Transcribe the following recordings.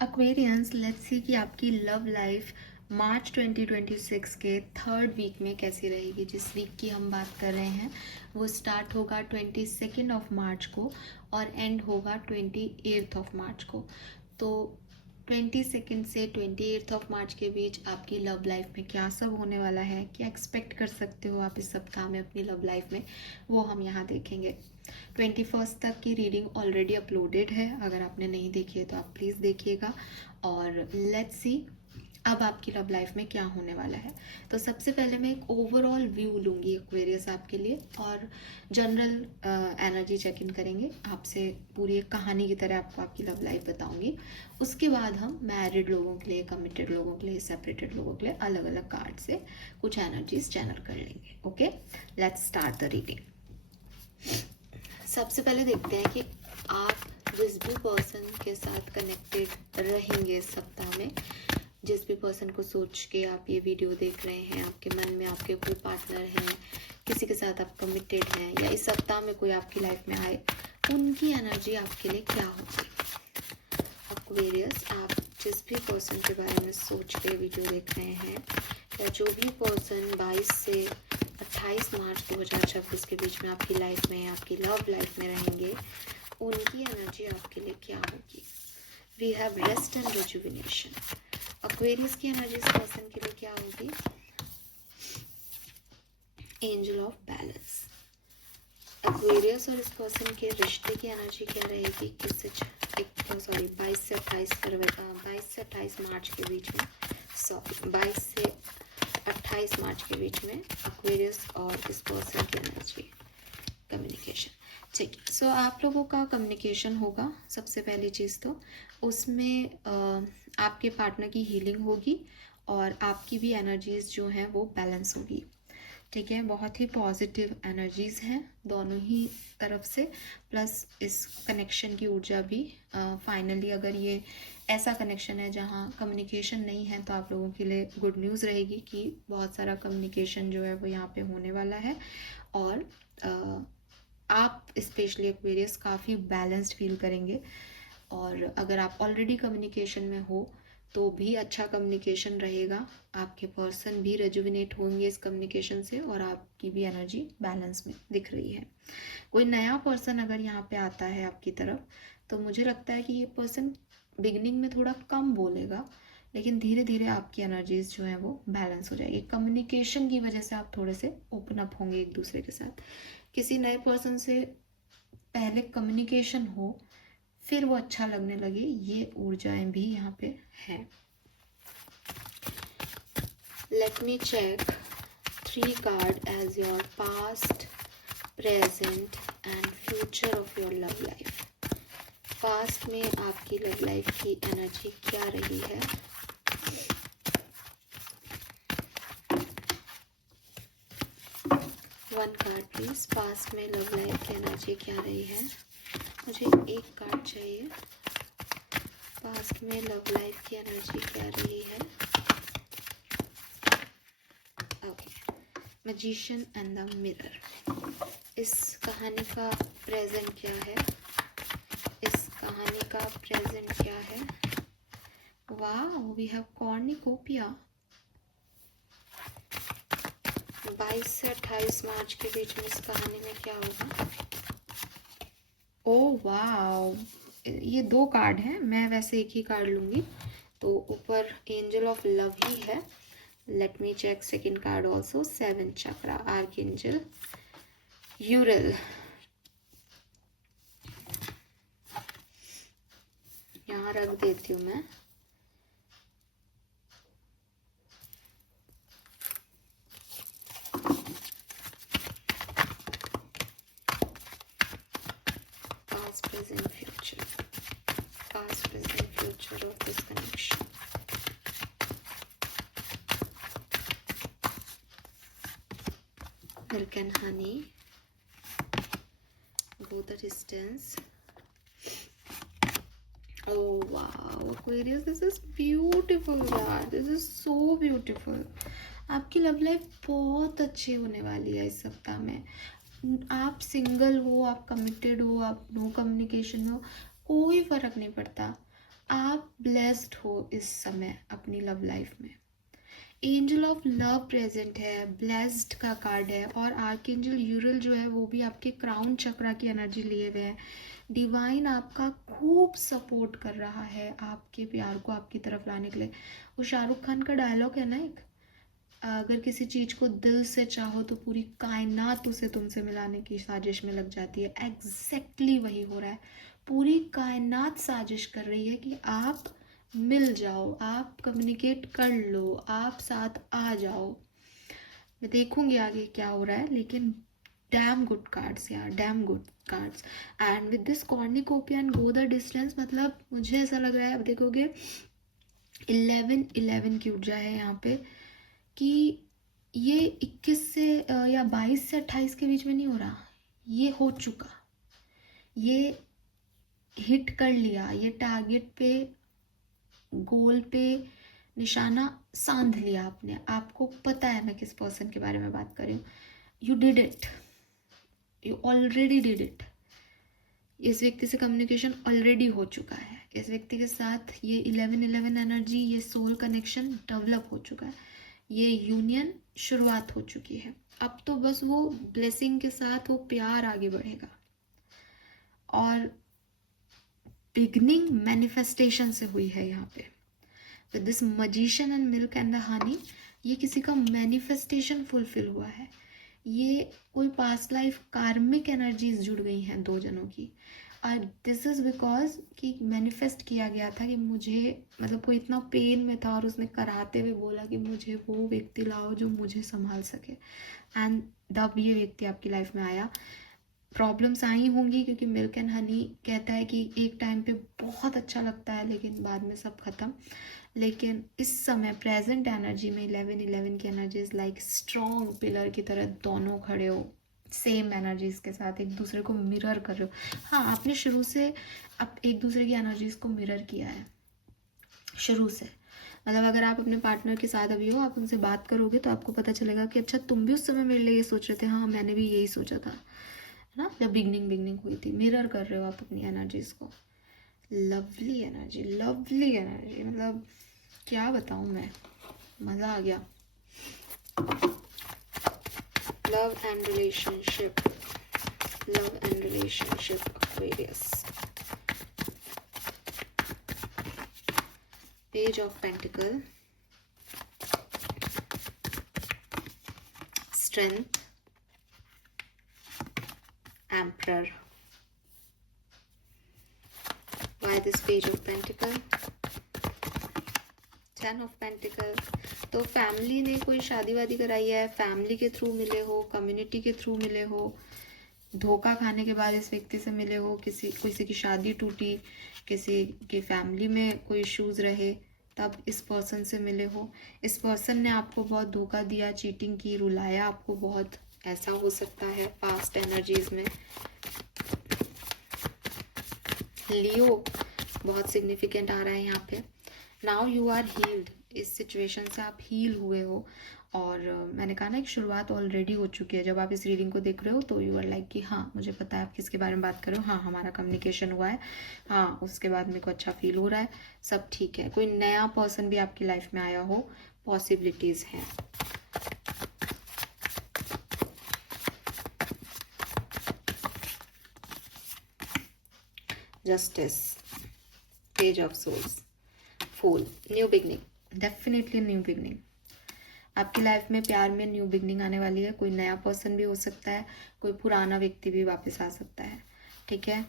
Aquarians, let's see कि आपकी love life मार्च 2026 के थर्ड वीक में कैसी रहेगी। जिस वीक की हम बात कर रहे हैं वो स्टार्ट होगा 22 ऑफ मार्च को और एंड होगा 28 ऑफ मार्च को। तो 22 से 28 ऑफ मार्च के बीच आपकी लव लाइफ में क्या सब होने वाला है, क्या एक्सपेक्ट कर सकते हो आप इस सप्ताह में अपनी लव लाइफ में, वो हम यहाँ देखेंगे। 21 तक की रीडिंग ऑलरेडी अपलोडेड है, अगर आपने नहीं देखी है तो आप प्लीज़ देखिएगा। और लेट्स सी अब आपकी लव लाइफ में क्या होने वाला है। तो सबसे पहले मैं एक ओवरऑल व्यू लूँगी एक्वेरियस आपके लिए और जनरल एनर्जी चेक इन करेंगे आपसे, पूरी एक कहानी की तरह आपको आपकी लव लाइफ बताऊंगी। उसके बाद हम मैरिड लोगों के लिए, कमिटेड लोगों के लिए, सेपरेटेड लोगों के लिए अलग अलग कार्ड से कुछ एनर्जीज चैनल कर लेंगे। Okay, let's start the reading. सबसे पहले देखते हैं कि आप जिस भी पर्सन के साथ कनेक्टेड रहेंगे इस सप्ताह में, जिस भी पर्सन को सोच के आप ये वीडियो देख रहे हैं, आपके मन में आपके कोई पार्टनर है, किसी के साथ आप कमिटेड हैं या इस सप्ताह में कोई आपकी लाइफ में आए, उनकी एनर्जी आपके लिए क्या होगी। एक्वेरियस, आप जिस भी पर्सन के बारे में सोच के वीडियो देख रहे हैं या जो भी पर्सन 22 से 28 मार्च 2026 के बीच में आपकी लाइफ में, आपकी लव लाइफ में रहेंगे, उनकी एनर्जी आपके लिए क्या होगी। We have rest and rejuvenation. Aquarius की एनर्जी इस पर्सन के लिए क्या होगी। Angel of balance. एक्वेरियस और इस पर्सन के रिश्ते की एनर्जी क्या रहेगी। 22 से 28 मार्च के बीच में, 22 से 28 मार्च के बीच में एक्वेरियस और इस पर्सन की एनर्जी, कम्युनिकेशन। ठीक, सो आप लोगों का कम्युनिकेशन होगा सबसे पहली चीज़। तो उसमें आपके पार्टनर की हीलिंग होगी और आपकी भी एनर्जीज जो हैं वो बैलेंस होगी। ठीक है, बहुत ही पॉजिटिव एनर्जीज हैं दोनों ही तरफ से, प्लस इस कनेक्शन की ऊर्जा भी फाइनली, अगर ये ऐसा कनेक्शन है जहाँ कम्युनिकेशन नहीं है तो आप लोगों के लिए गुड न्यूज़ रहेगी कि बहुत सारा कम्युनिकेशन जो है वो यहाँ पे होने वाला है। और आप स्पेशली एक्वेरियस काफ़ी बैलेंस्ड फील करेंगे। और अगर आप ऑलरेडी कम्युनिकेशन में हो तो भी अच्छा कम्युनिकेशन रहेगा, आपके पर्सन भी रेजुविनेट होंगे इस कम्युनिकेशन से और आपकी भी एनर्जी बैलेंस में दिख रही है। कोई नया पर्सन अगर यहाँ पे आता है आपकी तरफ तो मुझे लगता है कि ये पर्सन बिगिनिंग में थोड़ा कम बोलेगा, लेकिन धीरे धीरे आपकी एनर्जीज जो है वो बैलेंस हो जाएगी। कम्युनिकेशन की वजह से आप थोड़े से ओपन अप होंगे एक दूसरे के साथ। किसी नए पर्सन से पहले कम्युनिकेशन हो फिर वो अच्छा लगने लगे, ये ऊर्जाएं भी यहाँ पे हैं। Let me check 3 card as your past, present and future of your love life. Past में आपकी लव लाइफ की एनर्जी क्या रही है। One card please. पास्ट में लव लाइफ की एनर्जी क्या रही है। मुझे एक कार्ड चाहिए। पास्ट में लव लाइफ की एनर्जी क्या रही है। Okay, magician and the mirror. इस कहानी का प्रेजेंट क्या है। इस कहानी का प्रेजेंट क्या है। Wow, we have कॉर्निकोपिया। 22 से 28 मार्च के बीच में इस कहानी में क्या होगा। ओ वाओ, ये 2 कार्ड हैं, मैं वैसे एक ही कार्ड लूँगी। तो ऊपर एंजल ऑफ लव ही है। Let me check second card also. 7 chakra, archangel Uriel. यहाँ रख देती हूँ मैं। Past, present, future. Past, present, future of this connection. Milk and honey. Go the distance. Oh wow, Aquarius, this is beautiful यार, this is so beautiful. आपकी love life बहुत अच्छी होने वाली है इस सप्ताह में। आप सिंगल हो, आप कमिटेड हो, आप नो कम्युनिकेशन हो, कोई फर्क नहीं पड़ता। आप ब्लेस्ड हो इस समय अपनी लव लाइफ में। एंजल ऑफ लव प्रेजेंट है, ब्लेस्ड का कार्ड है, और आर्कएंजल यूरल जो है वो भी आपके क्राउन चक्रा की एनर्जी लिए हुए है। डिवाइन आपका खूब सपोर्ट कर रहा है आपके प्यार को आपकी तरफ लाने के लिए। वो शाहरुख खान का डायलॉग है ना एक, अगर किसी चीज़ को दिल से चाहो तो पूरी कायनात उसे तुमसे मिलाने की साजिश में लग जाती है। एग्जैक्टली वही हो रहा है, पूरी कायनात साजिश कर रही है कि आप मिल जाओ, आप कम्युनिकेट कर लो, आप साथ आ जाओ। मैं देखूंगी आगे क्या हो रहा है, लेकिन डैम गुड कार्ड्स यार, damn good cards. And with this cornucopia and go the distance, मतलब मुझे ऐसा लग रहा है, अब देखोगे 11 की ऊर्जा है यहाँ पे, कि ये 21 से या 22 से 28 के बीच में नहीं हो रहा, ये हो चुका, ये हिट कर लिया, ये टारगेट पे, गोल पे निशाना साध लिया आपने। आपको पता है मैं किस पर्सन के बारे में बात कर रही हूँ। You did it, you already did it. इस व्यक्ति से कम्युनिकेशन ऑलरेडी हो चुका है, इस व्यक्ति के साथ ये 11 एनर्जी, ये सोल कनेक्शन डेवलप हो चुका है, ये यूनियन शुरुआत हो चुकी है। अब तो बस वो ब्लेसिंग के साथ वो प्यार आगे बढ़ेगा। और बिगनिंग मैनिफेस्टेशन से हुई है यहाँ पे with this magician and milk and the honey. ये किसी का मैनिफेस्टेशन फुलफिल हुआ है, ये कोई पास्ट लाइफ कार्मिक एनर्जीज जुड़ गई हैं दो जनों की। और दिस इज़ बिकॉज कि मैनिफेस्ट किया गया था कि मुझे, मतलब कोई इतना पेन में था और उसने कराते हुए बोला कि मुझे वो व्यक्ति लाओ जो मुझे संभाल सके। एंड तब ये व्यक्ति आपकी लाइफ में आया। प्रॉब्लम्स आई होंगी क्योंकि मिल्क एंड हनी कहता है कि एक टाइम पे बहुत अच्छा लगता है लेकिन बाद में सब खत्म। लेकिन इस समय प्रेजेंट एनर्जी में 11 की एनर्जीज लाइक स्ट्रॉन्ग पिलर की तरह दोनों खड़े हो, सेम एनर्जीज के साथ एक दूसरे को मिरर कर रहे हो। हाँ, आपने शुरू से अब एक दूसरे की एनर्जीज को मिरर किया है शुरू से। मतलब अगर आप अपने पार्टनर के साथ अभी हो, आप उनसे बात करोगे तो आपको पता चलेगा कि अच्छा तुम भी उस समय मेरे लिए ये सोच रहे थे, हाँ मैंने भी यही सोचा था, है ना। जब बिगनिंग हुई थी, मिरर कर रहे हो आप अपनी एनर्जीज को। लवली एनर्जी, लवली एनर्जी, मतलब क्या बताऊँ मैं, मज़ा आ गया। Love and relationship, love and relationship Aquarius. Page of Pentacle, Strength, Emperor. Why this Page of Pentacle? 10 of Pentacle. तो फैमिली ने कोई शादी वादी कराई है, फैमिली के थ्रू मिले हो, कम्युनिटी के थ्रू मिले हो, धोखा खाने के बाद इस व्यक्ति से मिले हो, किसी की शादी टूटी, किसी की फैमिली में कोई इश्यूज रहे, तब इस पर्सन से मिले हो। इस पर्सन ने आपको बहुत धोखा दिया, चीटिंग की, रुलाया आपको बहुत, ऐसा हो सकता है पास्ट एनर्जीज में। लियो बहुत सिग्निफिकेंट आ रहा है यहाँ पे। नाउ यू आर हील्ड, इस सिचुएशन से आप हील हुए हो। और मैंने कहा ना, एक शुरुआत ऑलरेडी हो चुकी है। जब आप इस रीडिंग को देख रहे हो तो यू आर लाइक कि हाँ मुझे पता है आप किसके बारे में बात कर रहे हो, हाँ हमारा कम्युनिकेशन हुआ है, हाँ उसके बाद मेरे को अच्छा फील हो रहा है, सब ठीक है। कोई नया पर्सन भी आपकी लाइफ में आया हो, पॉसिबिलिटीज हैं। Justice, page of swords, fool, new beginning, definitely new beginning. आपकी लाइफ में प्यार में न्यू बिगनिंग आने वाली है। कोई नया पर्सन भी हो सकता है, कोई पुराना व्यक्ति भी वापस आ सकता है, ठीक है।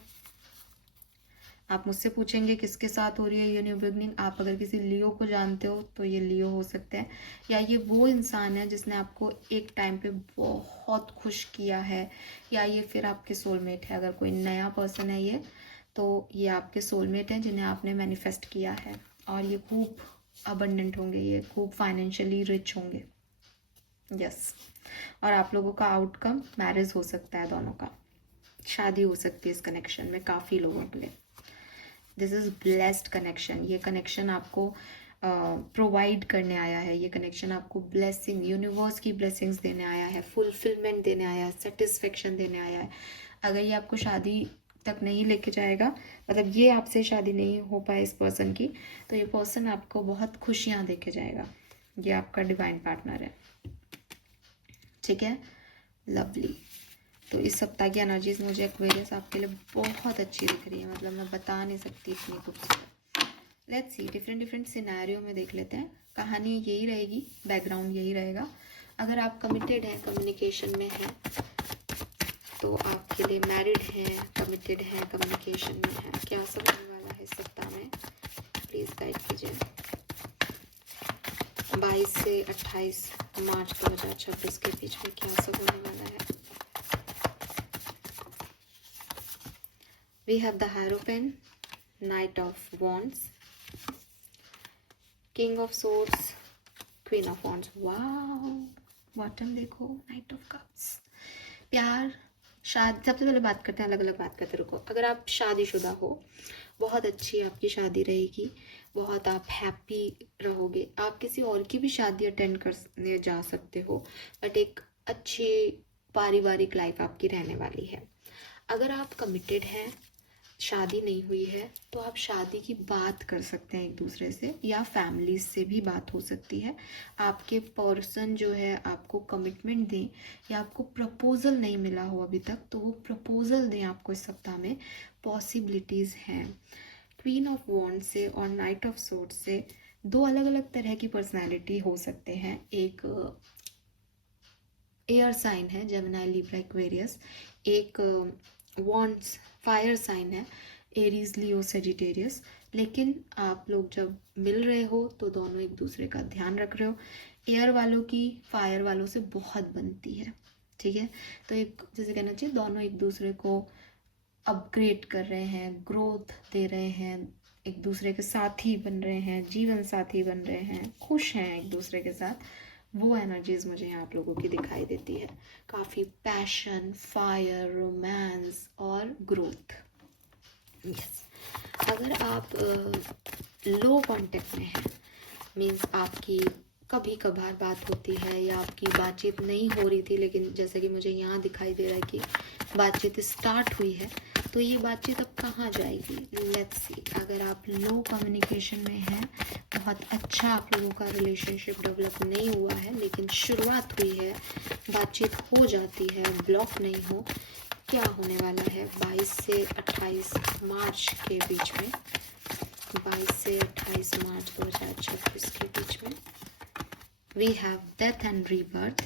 आप मुझसे पूछेंगे किसके साथ हो रही है ये न्यू बिगनिंग। आप अगर किसी लियो को जानते हो तो ये लियो हो सकते हैं, या ये वो इंसान है जिसने आपको एक टाइम पे बहुत खुश किया है, या ये फिर आपके सोलमेट है। अगर कोई नया पर्सन है ये, तो ये आपके सोलमेट हैं जिन्हें आपने मैनिफेस्ट किया है, और ये खूब अबंडेंट होंगे, ये खूब फाइनेंशियली रिच होंगे, यस। और आप लोगों का आउटकम मैरिज हो सकता है, दोनों का शादी हो सकती है इस कनेक्शन में काफ़ी लोगों के लिए। This is blessed connection. ये कनेक्शन आपको प्रोवाइड करने आया है, ये कनेक्शन आपको ब्लेसिंग, यूनिवर्स की ब्लेसिंग्स देने आया है, फुलफिलमेंट देने आया है, सेटिस्फेक्शन देने आया है। अगर ये आपको शादी तक नहीं लेके जाएगा, मतलब ये आपसे शादी नहीं हो पाए इस पर्सन की, तो ये पर्सन आपको बहुत खुशियाँ दे के जाएगा। ये आपका डिवाइन पार्टनर है, ठीक है, लवली। तो इस सप्ताह की एनर्जीज मुझे एक्वेरियस आपके लिए बहुत अच्छी दिख रही है, मतलब मैं बता नहीं सकती इतनी खूबसूरत। लेट्स सी, डिफरेंट सिनेरियो में देख लेते हैं। कहानी यही रहेगी, बैकग्राउंड यही रहेगा। अगर आप कमिटेड हैं, कम्युनिकेशन में हैं, तो आपके लिए मैरिड हैं, कमिटेड हैं, कम्युनिकेशन में हैं, क्या सब होने वाला है इस सप्ताह में, प्लीज़ गाइड कीजिए। 22 से 28 मार्च 2026 के बीच में क्या सब होने वाला है। We have the hierophant, knight of wands, king of swords, queen of wands. Wow, bottom देखो, नाइट ऑफ कप्स। प्यार, शादी, सबसे पहले बात करते हैं, अलग अलग बात करते रुको। अगर आप शादीशुदा हो, बहुत अच्छी आपकी शादी रहेगी, बहुत आप हैप्पी रहोगे। आप किसी और की भी शादी अटेंड करने जा सकते हो, बट एक अच्छी पारिवारिक लाइफ आपकी रहने वाली है। अगर आप कमिटेड हैं, शादी नहीं हुई है, तो आप शादी की बात कर सकते हैं एक दूसरे से, या फैमिली से भी बात हो सकती है। आपके पर्सन जो है आपको कमिटमेंट दें, या आपको प्रपोजल नहीं मिला हो अभी तक, तो वो प्रपोजल दें आपको इस सप्ताह में, पॉसिबिलिटीज़ हैं। क्वीन ऑफ वॉन्ड से और नाइट ऑफ सोर्ड से दो अलग अलग तरह की पर्सनैलिटी हो सकते हैं। एक एयर साइन है, जेमिनी, लिब्रा, एक्वेरियस। एक वॉन्ड्स फायर साइन है, एरीज, लियो, सेजिटेरियस। लेकिन आप लोग जब मिल रहे हो तो दोनों एक दूसरे का ध्यान रख रहे हो। एयर वालों की फायर वालों से बहुत बनती है, ठीक है। तो एक जैसे कहना चाहिए, दोनों एक दूसरे को अपग्रेड कर रहे हैं, ग्रोथ दे रहे हैं, एक दूसरे के साथी बन रहे हैं, जीवन साथी बन रहे हैं, खुश हैं एक दूसरे के साथ। वो एनर्जीज मुझे यहाँ आप लोगों की दिखाई देती है, काफ़ी पैशन, फायर, रोमांस और ग्रोथ। यस, अगर आप लो कांटेक्ट में हैं, मीन्स आपकी कभी कभार बात होती है या आपकी बातचीत नहीं हो रही थी, लेकिन जैसे कि मुझे यहाँ दिखाई दे रहा है कि बातचीत स्टार्ट हुई है, तो ये बातचीत अब कहाँ जाएगी, लेट्स सी। अगर आप लो कम्युनिकेशन में हैं, बहुत अच्छा आप लोगों का रिलेशनशिप डेवलप नहीं हुआ है, लेकिन शुरुआत हुई है, बातचीत हो जाती है, ब्लॉक नहीं हो, क्या होने वाला है 22 से 28 मार्च के बीच में, 22 से 28 मार्च 2026 के बीच में। We have death and rebirth,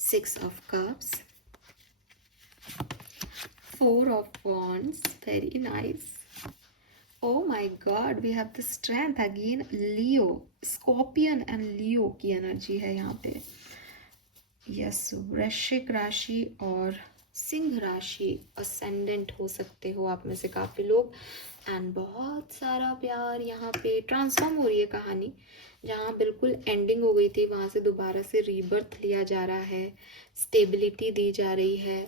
6 of cups, 4 of wands, very nice. Oh my god, we have the strength again, Leo, Scorpion and Leo की एनर्जी है यहाँ पे। यस, वृश्चिक राशि और सिंह राशि असेंडेंट हो सकते हो आप में से काफ़ी लोग, एंड बहुत सारा प्यार यहाँ पे ट्रांसफॉर्म हो रही है कहानी। जहाँ बिल्कुल एंडिंग हो गई थी, वहाँ से दोबारा से रीबर्थ लिया जा रहा है, स्टेबिलिटी दी जा रही है,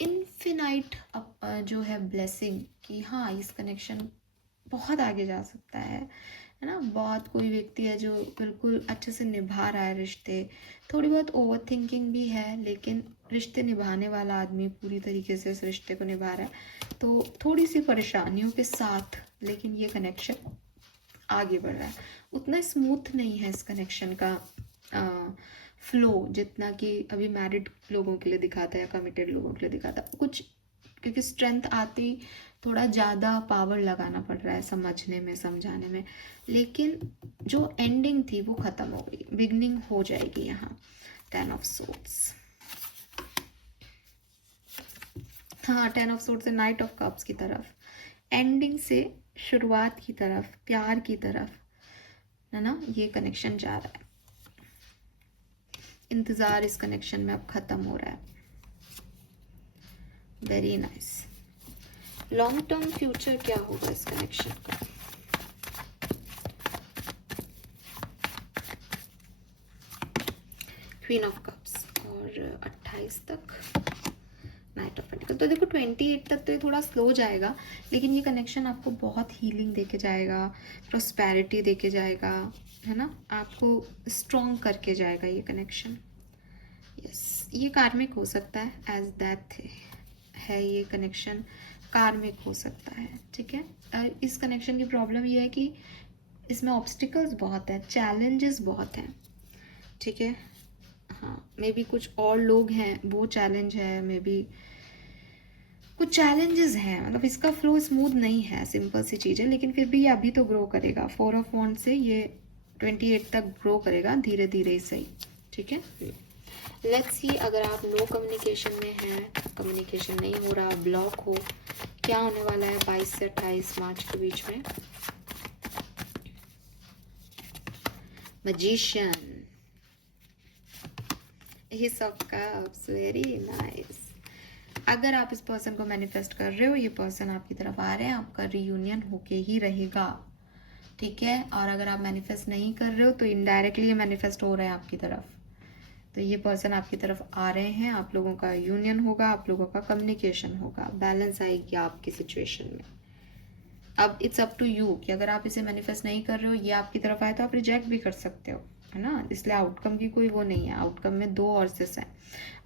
इनफिनाइट जो है ब्लेसिंग कि हाँ, इस कनेक्शन बहुत आगे जा सकता है ना। बहुत कोई व्यक्ति है जो बिल्कुल अच्छे से निभा रहा है रिश्ते, थोड़ी बहुत ओवर थिंकिंग भी है, लेकिन रिश्ते निभाने वाला आदमी पूरी तरीके से इस रिश्ते को निभा रहा है। तो थोड़ी सी परेशानियों के साथ, लेकिन ये कनेक्शन आगे बढ़ रहा है। उतना स्मूथ नहीं है इस कनेक्शन का फ्लो जितना कि अभी मैरिड लोगों के लिए दिखाता है या कमिटेड लोगों के लिए दिखाता है कुछ, क्योंकि स्ट्रेंथ आती थोड़ा ज़्यादा पावर लगाना पड़ रहा है समझने में, समझाने में, लेकिन जो एंडिंग थी वो ख़त्म हो गई, बिगनिंग हो जाएगी यहाँ। 10 of swords, हाँ, 10 of swords से नाइट ऑफ कप्स की तरफ, एंडिंग से शुरुआत की तरफ, प्यार की तरफ, है ना, ये कनेक्शन जा रहा है। इंतज़ार इस कनेक्शन में अब ख़त्म हो रहा है। Very nice. Long term future क्या होगा इस कनेक्शन का? क्वीन ऑफ कप्स और 28 तक नाइट ऑफ पेंटिकल। तो देखो 28 तक तो ये थोड़ा स्लो जाएगा, लेकिन ये कनेक्शन आपको बहुत हीलिंग देके जाएगा, प्रॉस्पेरिटी देके जाएगा, है ना, आपको स्ट्रॉन्ग करके जाएगा ये कनेक्शन। यस, ये कार्मिक हो सकता है एज दैट थे, है ये कनेक्शन कार्मिक हो सकता है, ठीक है। इस कनेक्शन की प्रॉब्लम ये है कि इसमें ऑब्स्टिकल्स बहुत हैं, चैलेंजेस बहुत हैं, ठीक है। हाँ, मे बी कुछ और लोग हैं, वो चैलेंज है, मे बी कुछ चैलेंजेस हैं, मतलब इसका फ्लो स्मूथ नहीं है, सिंपल सी चीज़ है, लेकिन फिर भी ये अभी तो ग्रो करेगा। 4 ऑफ वॉन्ड्स से ये 28 तक ग्रो करेगा, धीरे धीरे ही सही, ठीक है। लेट्स सी, अगर आप नो कम्युनिकेशन में हैं, कम्युनिकेशन नहीं हो रहा, ब्लॉक हो, क्या होने वाला है 22 से 28 मार्च के बीच में। Magician, S of cups, very nice. अगर आप इस पर्सन को मैनिफेस्ट कर रहे हो, ये पर्सन आपकी तरफ आ रहे हैं, आपका रियूनियन होके ही रहेगा, ठीक है। और अगर आप मैनिफेस्ट नहीं कर रहे हो तो इनडायरेक्टली ये मैनिफेस्ट हो रहा है आपकी तरफ, तो ये पर्सन आपकी तरफ आ रहे हैं, आप लोगों का यूनियन होगा, आप लोगों का कम्युनिकेशन होगा, बैलेंस आएगी आपकी सिचुएशन में। अब इट्स अप टू यू कि अगर आप इसे मैनिफेस्ट नहीं कर रहे हो, ये आपकी तरफ आए तो आप रिजेक्ट भी कर सकते हो, है ना। इसलिए आउटकम की कोई वो नहीं है, आउटकम में 2 हॉर्सेस हैं,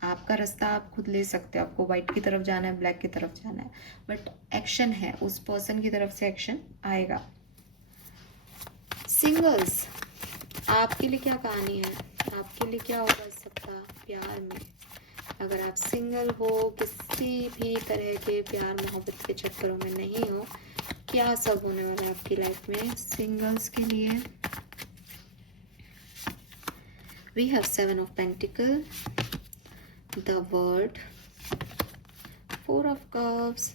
आपका रास्ता आप खुद ले सकते हो, आपको व्हाइट की तरफ जाना है, ब्लैक की तरफ जाना है, बट एक्शन है, उस पर्सन की तरफ से एक्शन आएगा। सिंगल्स, आपके लिए क्या कहानी है, आपके लिए क्या होगा इस सप्ताह प्यार में। अगर आप सिंगल हो, किसी भी तरह के प्यार मोहब्बत के चक्करों में नहीं हो, क्या सब होने वाला है आपकी लाइफ में सिंगल्स के लिए। We have 7 of pentacles, the world, 4 of cups,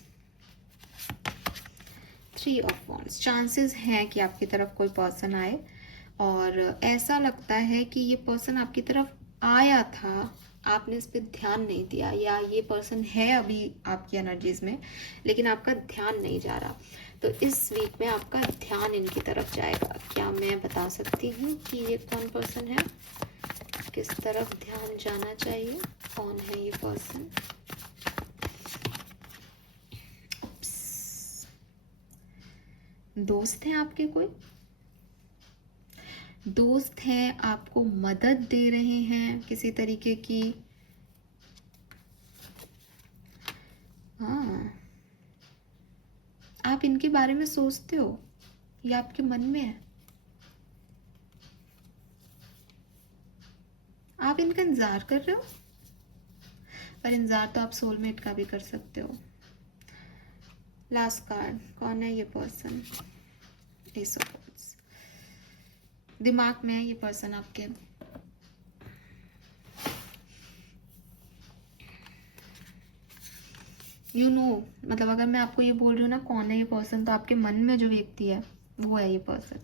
3 of wands. Chances हैं कि आपकी तरफ कोई पर्सन आए, और ऐसा लगता है कि ये पर्सन आपकी तरफ आया था, आपने इस पर ध्यान नहीं दिया, या ये पर्सन है अभी आपकी एनर्जीज में लेकिन आपका ध्यान नहीं जा रहा। तो इस वीक में आपका ध्यान इनकी तरफ जाएगा। क्या मैं बता सकती हूँ कि ये कौन पर्सन है, किस तरफ ध्यान जाना चाहिए, कौन है ये पर्सन। दोस्त हैं आपके, कोई दोस्त हैं, आपको मदद दे रहे हैं किसी तरीके की। हाँ, आप इनके बारे में सोचते हो, ये आपके मन में है, आप इनका इंतजार कर रहे हो, पर इंतजार तो आप सोलमेट का भी कर सकते हो। लास्ट कार्ड, कौन है ये पर्सन, एस ऑफ वांड्स। दिमाग में है ये पर्सन आपके, यू नो, मतलब अगर मैं आपको ये बोल रही हूँ ना कौन है ये पर्सन, तो आपके मन में जो व्यक्ति है वो है ये पर्सन।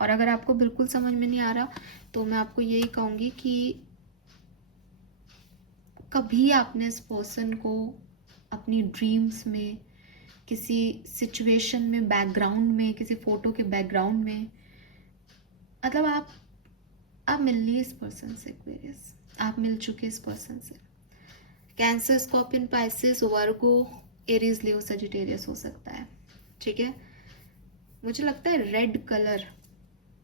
और अगर आपको बिल्कुल समझ में नहीं आ रहा तो मैं आपको यही कहूँगी कि कभी आपने इस पर्सन को अपनी ड्रीम्स में, किसी सिचुएशन में, बैकग्राउंड में, किसी फोटो के बैकग्राउंड में, मतलब आप मिल लिए इस पर्सन से, एक्वेरियस, आप मिल चुके इस पर्सन से। कैंसर, स्कॉर्पियन, पाइसेस, वर्गो, एरीज, लियो, सजिटेरियस हो सकता है, ठीक है। मुझे लगता है रेड कलर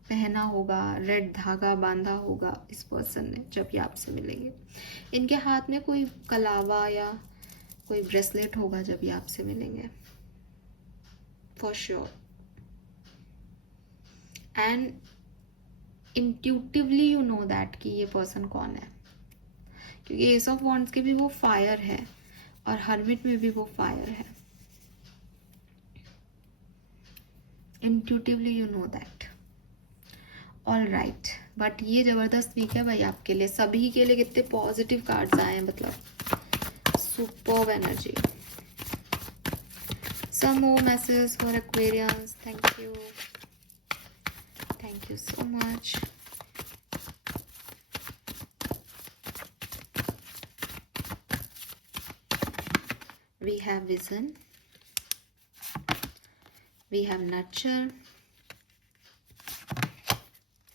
पहना होगा, रेड धागा बांधा होगा इस पर्सन ने जब ये आपसे मिलेंगे। इनके हाथ में कोई कलावा या कोई ब्रेसलेट होगा जब ये आपसे मिलेंगे, for sure. And intuitively you know that कि ये पर्सन कौन है, क्योंकि एस ऑफ वॉन्ड्स के भी वो फायर है और हर्मिट में भी वो फायर है। Intuitively you know that. All right, but ये जबरदस्त वीक है भाई आपके लिए, सभी के लिए। कितने पॉजिटिव कार्ड्स आए हैं, मतलब superb energy. Some more message for Aquarians, thank you so much. We have vision, we have nurture,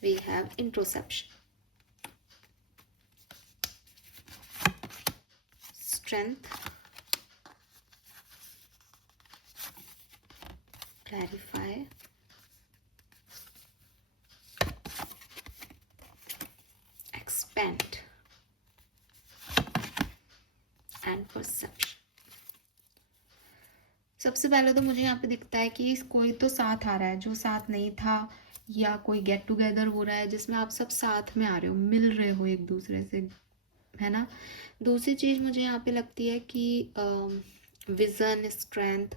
we have introspection, strength, clarify, expand, and perception. सबसे पहले तो मुझे यहाँ पे दिखता है कि कोई तो साथ आ रहा है जो साथ नहीं था, या कोई गेट टुगेदर हो रहा है जिसमें आप सब साथ में आ रहे हो, मिल रहे हो एक दूसरे से, है ना। दूसरी चीज़ मुझे यहाँ पे लगती है कि विज़न, स्ट्रेंथ,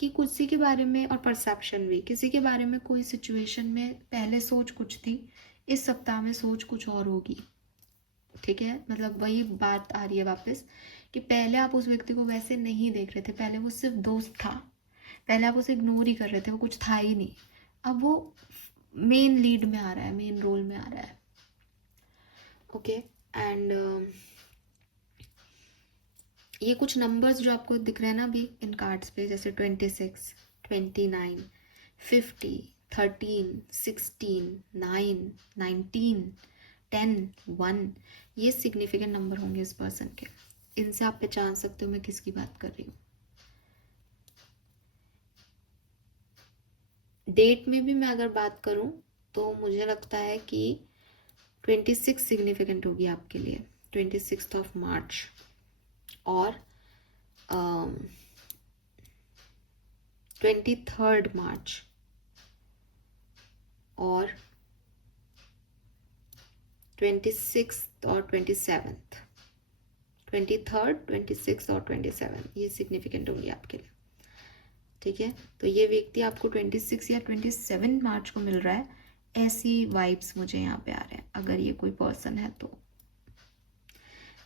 कि किसी के बारे में, और परसेप्शन भी, किसी के बारे में कोई सिचुएशन में पहले सोच कुछ थी, इस सप्ताह में सोच कुछ और होगी। ठीक है, मतलब वही बात आ रही है वापस कि पहले आप उस व्यक्ति को वैसे नहीं देख रहे थे, पहले वो सिर्फ दोस्त था, पहले आप उसे इग्नोर ही कर रहे थे, वो कुछ था ही नहीं। अब वो मेन लीड में आ रहा है, मेन रोल में आ रहा है। ओके, एंड ये कुछ नंबर्स जो आपको दिख रहे हैं ना अभी इन कार्ड्स पे, जैसे 26, 29, 50, 13, 16, 9, 19, 10, 1, ये सिग्निफिकेंट नंबर होंगे इस पर्सन के। इनसे आप पहचान सकते हो मैं किसकी बात कर रही हूँ। डेट में भी मैं अगर बात करूँ तो मुझे लगता है कि 26 सिग्निफिकेंट होगी आपके लिए, 26 ऑफ मार्च, और 23 मार्च, और 26 और 27, 23, 26 और 27, ये सिग्निफिकेंट होंगी आपके लिए। ठीक है, तो ये व्यक्ति आपको 26 या 27 मार्च को मिल रहा है, ऐसी वाइब्स मुझे यहाँ पे आ रहे हैं, अगर ये कोई पर्सन है तो।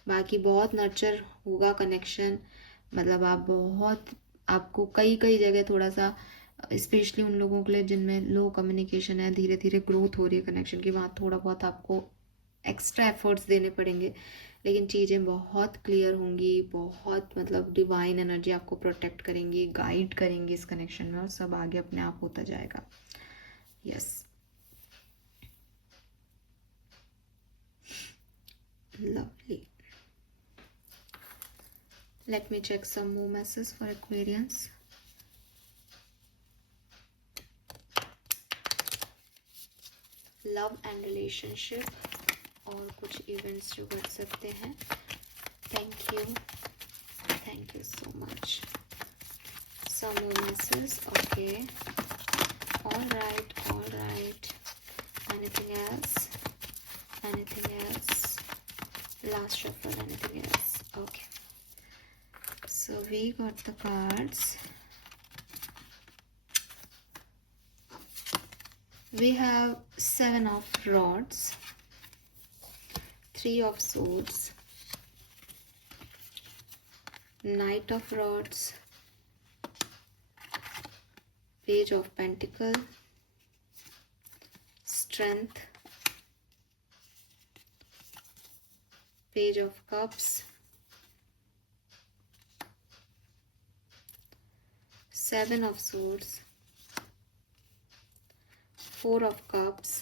बाकी बहुत नर्चर होगा कनेक्शन, मतलब आप बहुत, आपको कई कई जगह थोड़ा सा, स्पेशली उन लोगों के लिए जिनमें लो कम्युनिकेशन है, धीरे धीरे ग्रोथ हो रही है कनेक्शन की, वहाँ थोड़ा बहुत आपको एक्स्ट्रा एफर्ट्स देने पड़ेंगे, लेकिन चीज़ें बहुत क्लियर होंगी, बहुत मतलब डिवाइन एनर्जी आपको प्रोटेक्ट करेंगी, गाइड करेंगी इस कनेक्शन में, और सब आगे अपने आप होता जाएगा। Yes, lovely. Let me check some more messages for Aquarians. Love and relationship, और कुछ इवेंट्स जो कर सकते हैं। Thank you so much. Some more messages, okay. All right. Anything else? Last shuffle, anything else? Okay. So we got the cards. We have 7 of Rods, 3 of Swords, Knight of Rods, Page of Pentacle, Strength, Page of Cups, 7 of Swords, 4 of Cups,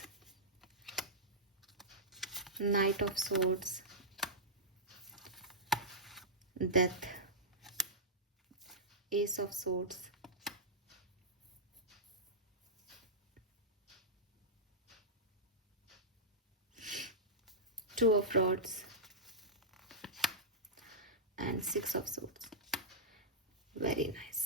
Knight of Swords, Death, Ace of Swords, Two of Rods, and 6 of Swords. Very nice.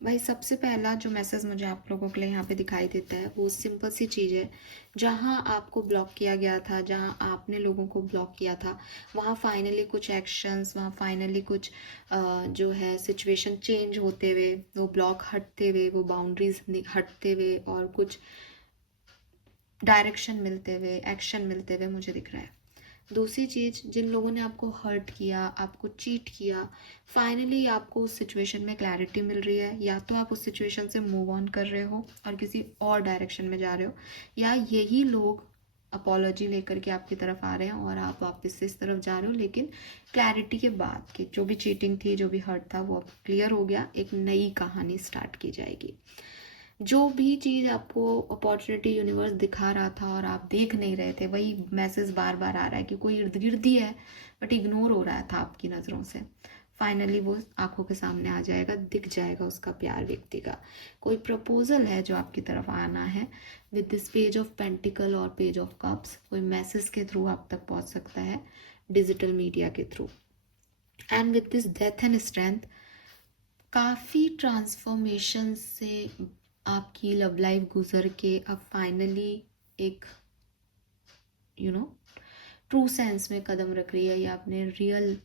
भाई सबसे पहला जो message मुझे आप लोगों के लिए यहाँ पे दिखाई देता है वो सिंपल सी चीज़ है, जहाँ आपको ब्लॉक किया गया था, जहाँ आपने लोगों को ब्लॉक किया था, वहाँ फाइनली कुछ एक्शंस, वहाँ फाइनली कुछ जो है सिचुएशन चेंज होते हुए, वो ब्लॉक हटते हुए, वो बाउंड्रीज हटते हुए, और कुछ डायरेक्शन मिलते हुए, एक्शन मिलते हुए मुझे दिख रहा है। दूसरी चीज़, जिन लोगों ने आपको हर्ट किया, आपको चीट किया, फाइनली आपको उस सिचुएशन में क्लैरिटी मिल रही है, या तो आप उस सिचुएशन से मूव ऑन कर रहे हो और किसी और डायरेक्शन में जा रहे हो, या यही लोग अपॉलॉजी लेकर के आपकी तरफ आ रहे हैं और आप वापस से इस तरफ जा रहे हो, लेकिन क्लैरिटी के बाद कि जो भी चीटिंग थी, जो भी हर्ट था, वो अब क्लियर हो गया, एक नई कहानी स्टार्ट की जाएगी। जो भी चीज़ आपको अपॉर्चुनिटी यूनिवर्स दिखा रहा था और आप देख नहीं रहे थे, वही मैसेज बार बार आ रहा है कि कोई इर्द गिर्द ही है बट इग्नोर हो रहा था आपकी नज़रों से, फाइनली वो आंखों के सामने आ जाएगा, दिख जाएगा उसका प्यार व्यक्ति का। कोई प्रपोजल है जो आपकी तरफ आना है with this page of pentacle और पेज ऑफ कप्स, कोई मैसेज के थ्रू आप तक पहुंच सकता है, डिजिटल मीडिया के through. And with this death and strength, काफ़ी ट्रांसफॉर्मेशन से आपकी लव लाइफ गुजर के अब फाइनली एक ट्रू सेंस में कदम रख रही है या अपने रियल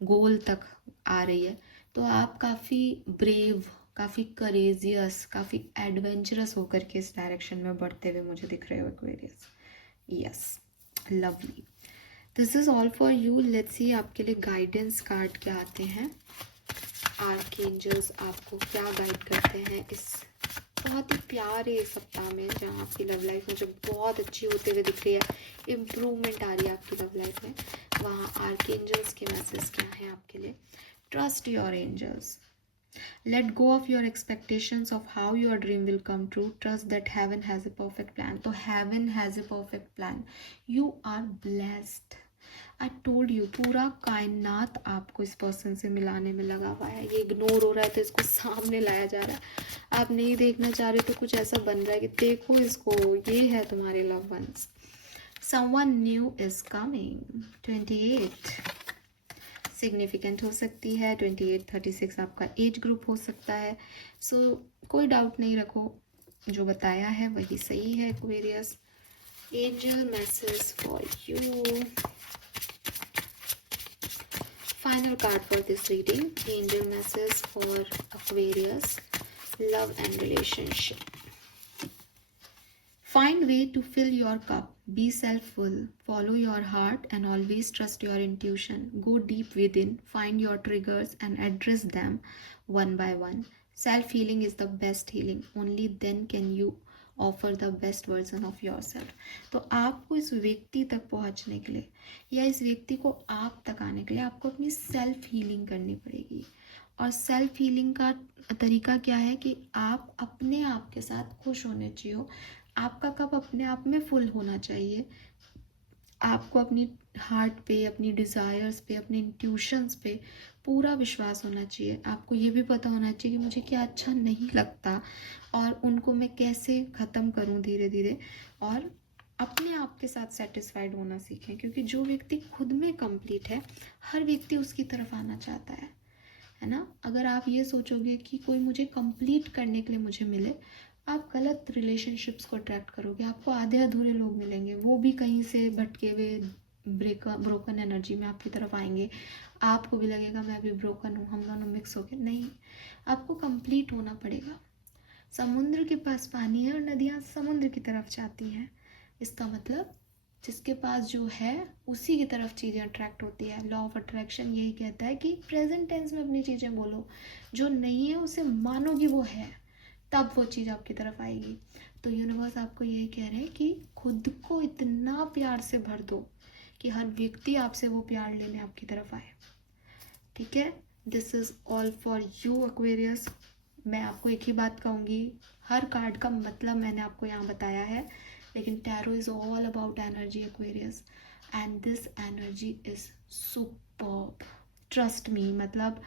गोल तक आ रही है, तो आप काफ़ी ब्रेव, काफ़ी करेजियस, काफ़ी एडवेंचरस होकर के इस डायरेक्शन में बढ़ते हुए मुझे दिख रहे हो Aquarius. Yes, lovely. This is all for you. Let's see आपके लिए गाइडेंस कार्ड क्या आते हैं। आर्कएंजल्स आपको क्या गाइड करते हैं इस बहुत ही प्यारे सप्ताह में, जहाँ आपकी लव लाइफ मुझे बहुत अच्छी होते हुए दिख रही है, इम्प्रूवमेंट आ रही है आपकी लव लाइफ में। वहाँ आर्कएंजल्स के मैसेज क्या हैं आपके लिए। Trust your angels, let go of your expectations of how your dream will come true, trust that heaven has a perfect plan. तो heaven has a perfect plan, you are blessed. I told you, पूरा कायनात आपको इस person से मिलाने में लगा हुआ है। ये इग्नोर हो रहा है तो इसको सामने लाया जा रहा है। आप नहीं देखना चाह रहे तो कुछ ऐसा बन रहा है कि देखो इसको, ये है तुम्हारे love ones. someone new is coming। 28 significant हो सकती है। 28-36 आपका एज ग्रुप हो सकता है। सो कोई डाउट नहीं रखो, जो बताया है वही सही है Aquarius. Angel message for you. Final card for this reading, angel message for Aquarius, love and relationship. Find way to fill your cup. Be self-full. Follow your heart and always trust your intuition. Go deep within. Find your triggers and address them one by one. Self-healing is the best healing. Only then can you offer the best version of yourself. तो आपको इस व्यक्ति तक पहुंचने के लिए या इस व्यक्ति को आप तक आने के लिए आपको अपनी सेल्फ हीलिंग करनी पड़ेगी। और सेल्फ हीलिंग का तरीका क्या है कि आप अपने आप के साथ खुश होने चाहिए। आपका कप अपने आप में फुल होना चाहिए। आपको अपनी हार्ट पे, अपनी डिज़ायर्स पे, अपने इंट्यूशंस पे पूरा विश्वास होना चाहिए। आपको ये भी पता होना चाहिए कि मुझे क्या अच्छा नहीं लगता और उनको मैं कैसे ख़त्म करूँ धीरे धीरे, और अपने आप के साथ सेटिस्फाइड होना सीखें। क्योंकि जो व्यक्ति खुद में कंप्लीट है, हर व्यक्ति उसकी तरफ आना चाहता है ना। अगर आप ये सोचोगे कि कोई मुझे कंप्लीट करने के लिए मुझे मिले, आप गलत रिलेशनशिप्स को अट्रैक्ट करोगे। आपको आधे अधूरे लोग मिलेंगे, वो भी कहीं से भटके हुए ब्रोकन एनर्जी में आपकी तरफ आएंगे। आपको भी लगेगा मैं भी ब्रोकन हूँ, हम दोनों मिक्स हो गए। नहीं, आपको कंप्लीट होना पड़ेगा। समुद्र के पास पानी है और नदियाँ समुद्र की तरफ जाती हैं। इसका मतलब जिसके पास जो है उसी की तरफ चीज़ें अट्रैक्ट होती है। लॉ ऑफ अट्रैक्शन यही कहता है कि प्रेजेंट टेंस में अपनी चीज़ें बोलो, जो नहीं है उसे मानोगी वो है, तब वो चीज़ आपकी तरफ आएगी। तो यूनिवर्स आपको यही कह रहे हैं कि खुद को इतना प्यार से भर दो कि हर व्यक्ति आपसे वो प्यार लेने आपकी तरफ आए। ठीक है, this is all for you Aquarius. मैं आपको एक ही बात कहूँगी, हर कार्ड का मतलब मैंने आपको यहाँ बताया है, लेकिन tarot is all about energy Aquarius, and this energy is superb. Trust me. मतलब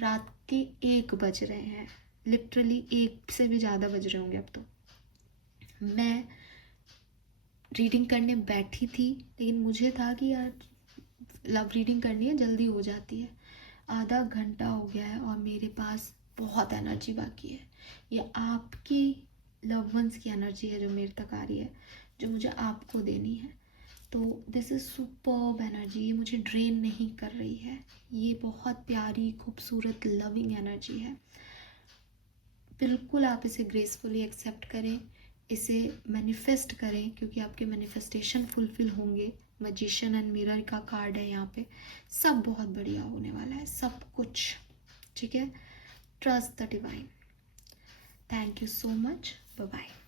रात के 1 बज रहे हैं, लिटरली 1 से भी ज़्यादा बज रहे होंगे अब तो। मैं रीडिंग करने बैठी थी, लेकिन मुझे था कि यार लव रीडिंग करनी है, जल्दी हो जाती है। आधा घंटा हो गया है और मेरे पास बहुत एनर्जी बाकी है। ये आपकी लव वंस की एनर्जी है जो मेरे तक आ रही है, जो मुझे आपको देनी है। तो दिस इज़ सुपर्ब एनर्जी। ये मुझे ड्रेन नहीं कर रही है। ये बहुत प्यारी, खूबसूरत, लविंग एनर्जी है। बिल्कुल आप इसे ग्रेसफुली एक्सेप्ट करें, इसे मैनिफेस्ट करें, क्योंकि आपके मैनिफेस्टेशन फुलफिल होंगे। मैजिशियन एंड मिरर का कार्ड है यहाँ पे। सब बहुत बढ़िया होने वाला है, सब कुछ। ठीक है, trust the divine. Thank you so much, bye bye.